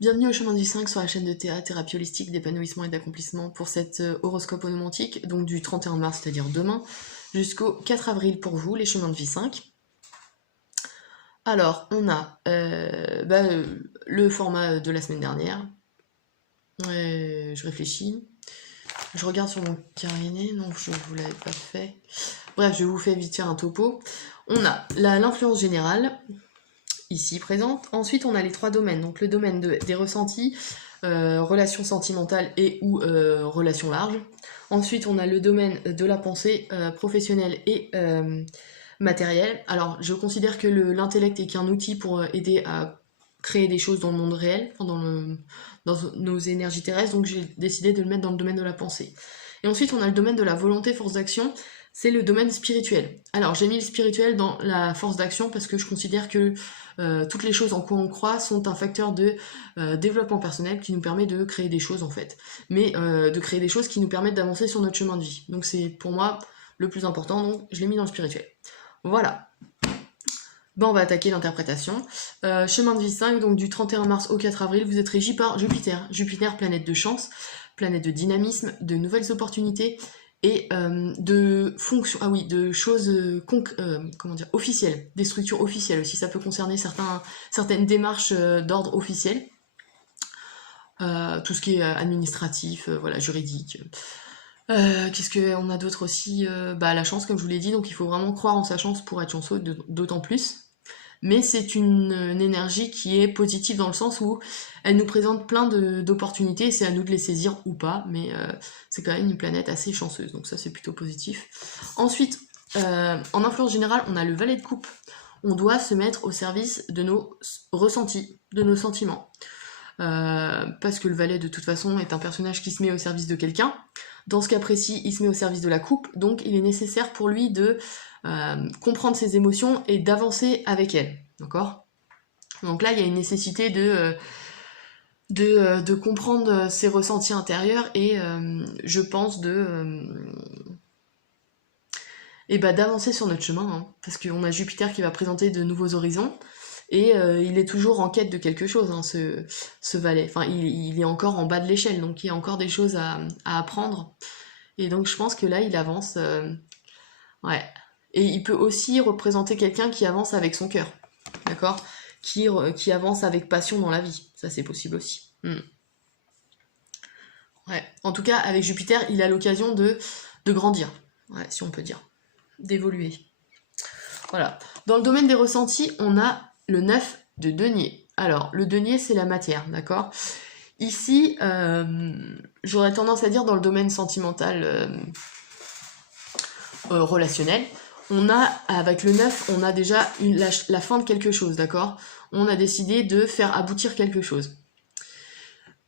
Bienvenue au chemin du 5 sur la chaîne de thérapie holistique d'épanouissement et d'accomplissement pour cet horoscope onomantique, donc du 31 mars, c'est-à-dire demain, jusqu'au 4 avril pour vous, les chemins de vie 5. Alors, on a le format de la semaine dernière. Je réfléchis. Je regarde sur mon carnet, non, je vous l'avais pas fait. Bref, je vous fais vite faire un topo. On a l'influence générale, ici présente. Ensuite, on a les trois domaines. Donc le domaine des ressentis, relations sentimentales et ou relations larges. Ensuite, on a le domaine de la pensée professionnelle et matérielle. Alors, je considère que l'intellect est qu'un outil pour aider à créer des choses dans le monde réel, enfin dans nos énergies terrestres, donc j'ai décidé de le mettre dans le domaine de la pensée. Et ensuite, on a le domaine de la volonté, force d'action, c'est le domaine spirituel. Alors, j'ai mis le spirituel dans la force d'action parce que je considère que toutes les choses en quoi on croit sont un facteur de développement personnel qui nous permet de créer des choses en fait. Mais de créer des choses qui nous permettent d'avancer sur notre chemin de vie. Donc c'est pour moi le plus important, donc je l'ai mis dans le spirituel. Voilà. Ben, on va attaquer l'interprétation. Chemin de vie 5, donc du 31 mars au 4 avril, vous êtes régi par Jupiter. Jupiter, planète de chance, planète de dynamisme, de nouvelles opportunités et de fonctions, ah oui, de choses comment dire, officielles, des structures officielles aussi. Ça peut concerner certaines démarches d'ordre officiel, tout ce qui est administratif, voilà, juridique. Qu'est-ce qu'on a d'autre aussi la chance, comme je vous l'ai dit, donc il faut vraiment croire en sa chance pour être chanceux, d'autant plus. Mais c'est une énergie qui est positive dans le sens où elle nous présente plein d'opportunités, c'est à nous de les saisir ou pas, mais c'est quand même une planète assez chanceuse, donc ça c'est plutôt positif. Ensuite, en influence générale, on a le valet de coupe. On doit se mettre au service de nos ressentis, de nos sentiments. Parce que le valet de toute façon est un personnage qui se met au service de quelqu'un. Dans ce cas précis, il se met au service de la coupe, donc il est nécessaire pour lui de comprendre ses émotions et d'avancer avec elles, d'accord? Donc là, il y a une nécessité de comprendre ses ressentis intérieurs et je pense d'avancer sur notre chemin, hein, parce qu'on a Jupiter qui va présenter de nouveaux horizons, et il est toujours en quête de quelque chose, hein, ce valet. Enfin, il est encore en bas de l'échelle, donc il y a encore des choses à apprendre. Et donc je pense que là, il avance. Ouais. Et il peut aussi représenter quelqu'un qui avance avec son cœur, d'accord, qui avance avec passion dans la vie. Ça, c'est possible aussi. Ouais. En tout cas, avec Jupiter, il a l'occasion de grandir, ouais, si on peut dire, d'évoluer. Voilà. Dans le domaine des ressentis, on a le 9 de denier. Alors, le denier, c'est la matière, d'accord? Ici, j'aurais tendance à dire dans le domaine sentimental relationnel, on a, avec le 9, on a déjà la fin de quelque chose, d'accord? On a décidé de faire aboutir quelque chose.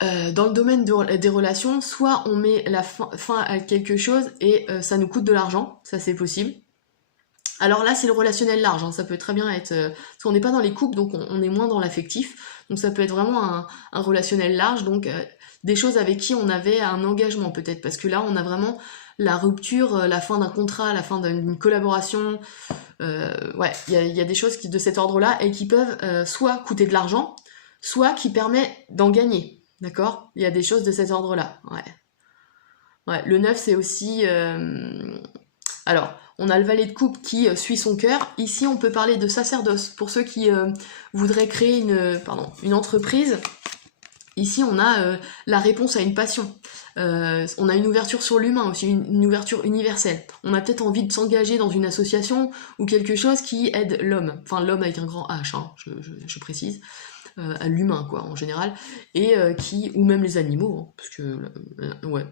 Dans le domaine des relations, soit on met la fin à quelque chose et ça nous coûte de l'argent, ça c'est possible. Alors là, c'est le relationnel large, hein, ça peut très bien être... parce qu'on n'est pas dans les couples, donc on est moins dans l'affectif. Donc ça peut être vraiment un relationnel large, donc des choses avec qui on avait un engagement peut-être, parce que là, on a vraiment la rupture, la fin d'un contrat, la fin d'une collaboration. Ouais, il y a des choses de cet ordre-là et qui peuvent soit coûter de l'argent, soit qui permettent d'en gagner. D'accord? Il y a des choses de cet ordre-là. Ouais. Ouais, le 9, c'est aussi... Alors, on a le valet de coupe qui suit son cœur. Ici, on peut parler de sacerdoce. Pour ceux qui voudraient créer une entreprise, ici, on a la réponse à une passion. On a une ouverture sur l'humain aussi, une ouverture universelle. On a peut-être envie de s'engager dans une association ou quelque chose qui aide l'homme. Enfin, l'homme avec un grand H, hein, je précise. À l'humain quoi en général et ou même les animaux hein, parce que ouais,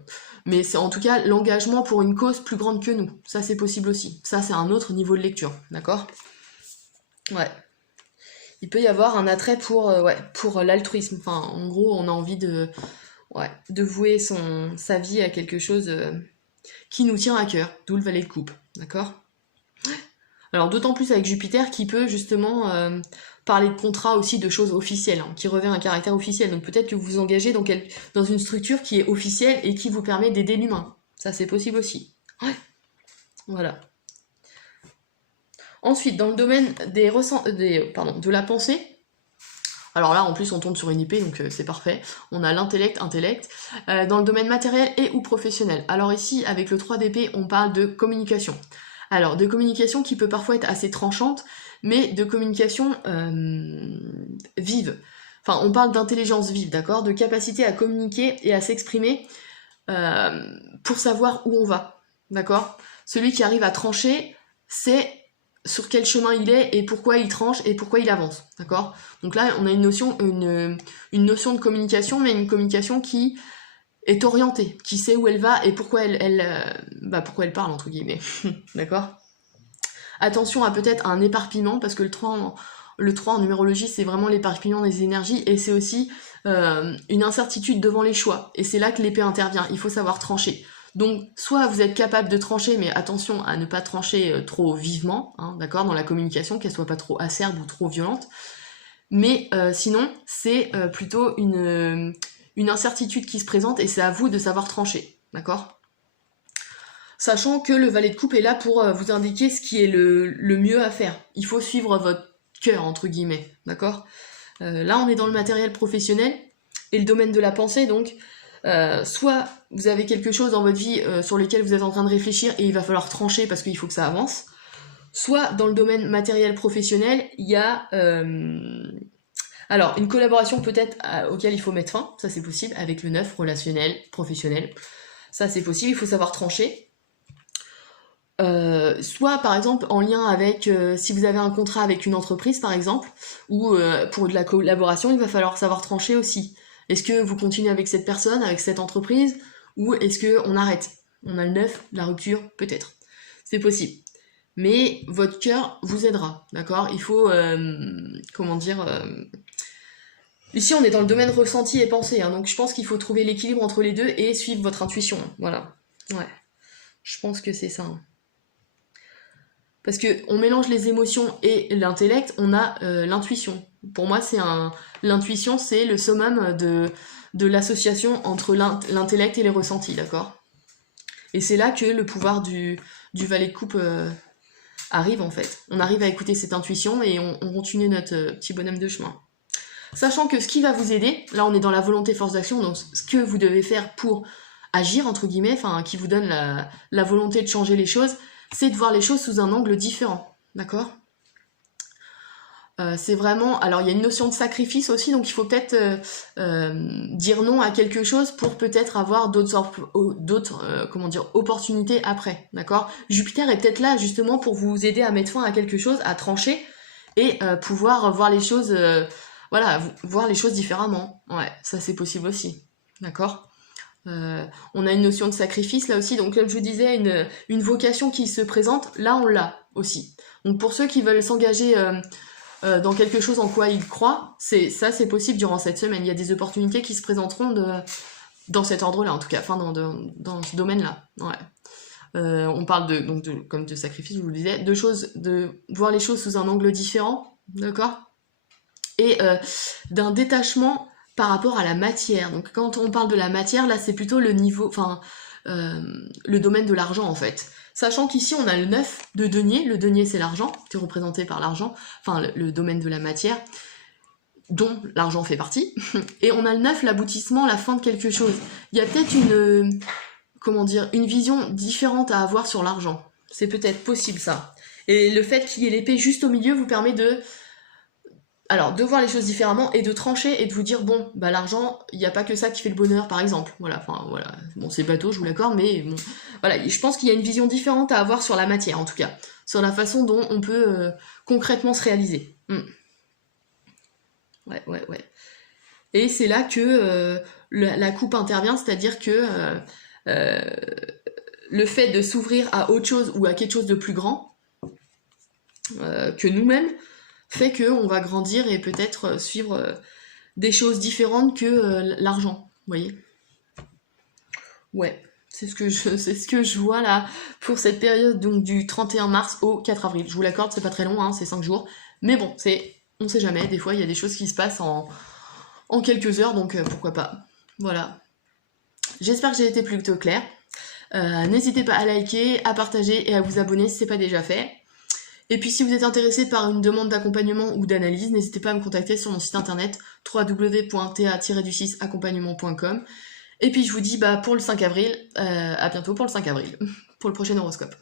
mais c'est en tout cas l'engagement pour une cause plus grande que nous, ça c'est possible aussi, ça c'est un autre niveau de lecture, d'accord? Ouais, il peut y avoir un attrait pour l'altruisme, enfin en gros on a envie de vouer sa vie à quelque chose qui nous tient à cœur, d'où le valet de coupe, d'accord? Alors d'autant plus avec Jupiter qui peut justement parler de contrat aussi, de choses officielles, hein, qui revêt un caractère officiel. Donc peut-être que vous vous engagez dans une structure qui est officielle et qui vous permet d'aider l'humain. Ça c'est possible aussi. Ouais. Voilà. Ensuite, dans le domaine de la pensée, Alors là, en plus, on tombe sur une épée, donc c'est parfait. On a l'intellect, dans le domaine matériel et ou professionnel. Alors ici, avec le 3 d'épée, on parle de communication. Alors, de communication qui peut parfois être assez tranchante, mais de communication vive. Enfin, on parle d'intelligence vive, d'accord? De capacité à communiquer et à s'exprimer pour savoir où on va, d'accord? Celui qui arrive à trancher, c'est sur quel chemin il est et pourquoi il tranche et pourquoi il avance, d'accord? Donc là, on a une notion de communication, mais une communication qui est orientée, qui sait où elle va et pourquoi pourquoi elle parle, entre guillemets, d'accord? Attention à peut-être un éparpillement, parce que le 3 en numérologie, c'est vraiment l'éparpillement des énergies, et c'est aussi une incertitude devant les choix, et c'est là que l'épée intervient, il faut savoir trancher. Donc, soit vous êtes capable de trancher, mais attention à ne pas trancher trop vivement, hein, d'accord, dans la communication, qu'elle soit pas trop acerbe ou trop violente, mais sinon, c'est plutôt une incertitude qui se présente, et c'est à vous de savoir trancher, d'accord? Sachant que le valet de coupe est là pour vous indiquer ce qui est le mieux à faire. Il faut suivre votre cœur, entre guillemets, d'accord? Là, on est dans le matériel professionnel et le domaine de la pensée, donc soit vous avez quelque chose dans votre vie sur lequel vous êtes en train de réfléchir et il va falloir trancher parce qu'il faut que ça avance, soit dans le domaine matériel professionnel, il y a alors une collaboration peut-être auquel il faut mettre fin, ça c'est possible, avec le 9, relationnel, professionnel, ça c'est possible, il faut savoir trancher. Soit par exemple en lien avec si vous avez un contrat avec une entreprise par exemple, ou pour de la collaboration, il va falloir savoir trancher aussi. Est-ce que vous continuez avec cette personne, avec cette entreprise, ou est-ce qu'on arrête? On a le 9, la rupture, peut-être. C'est possible. Mais votre cœur vous aidera, d'accord? Il faut, comment dire... Ici, on est dans le domaine ressenti et pensée, hein, donc je pense qu'il faut trouver l'équilibre entre les deux et suivre votre intuition. Voilà. Ouais. Je pense que c'est ça. Hein. Parce qu'on mélange les émotions et l'intellect, on a l'intuition. Pour moi, l'intuition, c'est le summum de l'association entre l'intellect et les ressentis, d'accord? Et c'est là que le pouvoir du valet de coupe arrive, en fait. On arrive à écouter cette intuition et on continue notre petit bonhomme de chemin. Sachant que ce qui va vous aider, là on est dans la volonté force d'action, donc ce que vous devez faire pour agir, entre guillemets, enfin qui vous donne la volonté de changer les choses, c'est de voir les choses sous un angle différent, d'accord? C'est vraiment... Alors, il y a une notion de sacrifice aussi, donc il faut peut-être dire non à quelque chose pour peut-être avoir d'autres opportunités après, d'accord? Jupiter est peut-être là, justement, pour vous aider à mettre fin à quelque chose, à trancher, et pouvoir voir les choses... voilà, voir les choses différemment. Ouais, ça c'est possible aussi, d'accord? On a une notion de sacrifice là aussi, donc comme je vous disais, une vocation qui se présente, là on l'a aussi. Donc pour ceux qui veulent s'engager dans quelque chose en quoi ils croient, c'est possible durant cette semaine. Il y a des opportunités qui se présenteront dans cet ordre-là, en tout cas, enfin dans ce domaine-là. Ouais. On parle comme de sacrifice, je vous le disais, de voir les choses sous un angle différent, d'accord? Et d'un détachement par rapport à la matière. Donc quand on parle de la matière, là c'est plutôt le niveau, enfin le domaine de l'argent en fait. Sachant qu'ici on a le 9 de denier, le denier c'est l'argent, qui est représenté par l'argent, enfin le domaine de la matière, dont l'argent fait partie, et on a le 9, l'aboutissement, la fin de quelque chose. Il y a peut-être une vision différente à avoir sur l'argent. C'est peut-être possible ça. Et le fait qu'il y ait l'épée juste au milieu vous permet de voir les choses différemment et de trancher et de vous dire, bon, bah l'argent, il n'y a pas que ça qui fait le bonheur, par exemple. Voilà. Bon, c'est bateau, je vous l'accorde, mais bon. Voilà, je pense qu'il y a une vision différente à avoir sur la matière, en tout cas. Sur la façon dont on peut concrètement se réaliser. Ouais. Et c'est là que la coupe intervient, c'est-à-dire que le fait de s'ouvrir à autre chose ou à quelque chose de plus grand que nous-mêmes, fait qu'on va grandir et peut-être suivre des choses différentes que l'argent, vous voyez? Ouais, c'est ce que je vois là pour cette période donc du 31 mars au 4 avril. Je vous l'accorde, c'est pas très long, hein, c'est 5 jours. Mais bon, on sait jamais, des fois il y a des choses qui se passent en quelques heures, donc pourquoi pas. Voilà. J'espère que j'ai été plutôt claire. N'hésitez pas à liker, à partager et à vous abonner si c'est pas déjà fait. Et puis si vous êtes intéressé par une demande d'accompagnement ou d'analyse, n'hésitez pas à me contacter sur mon site internet www.ta-du6accompagnement.com. Et puis je vous dis pour le 5 avril, à bientôt pour le 5 avril, pour le prochain horoscope.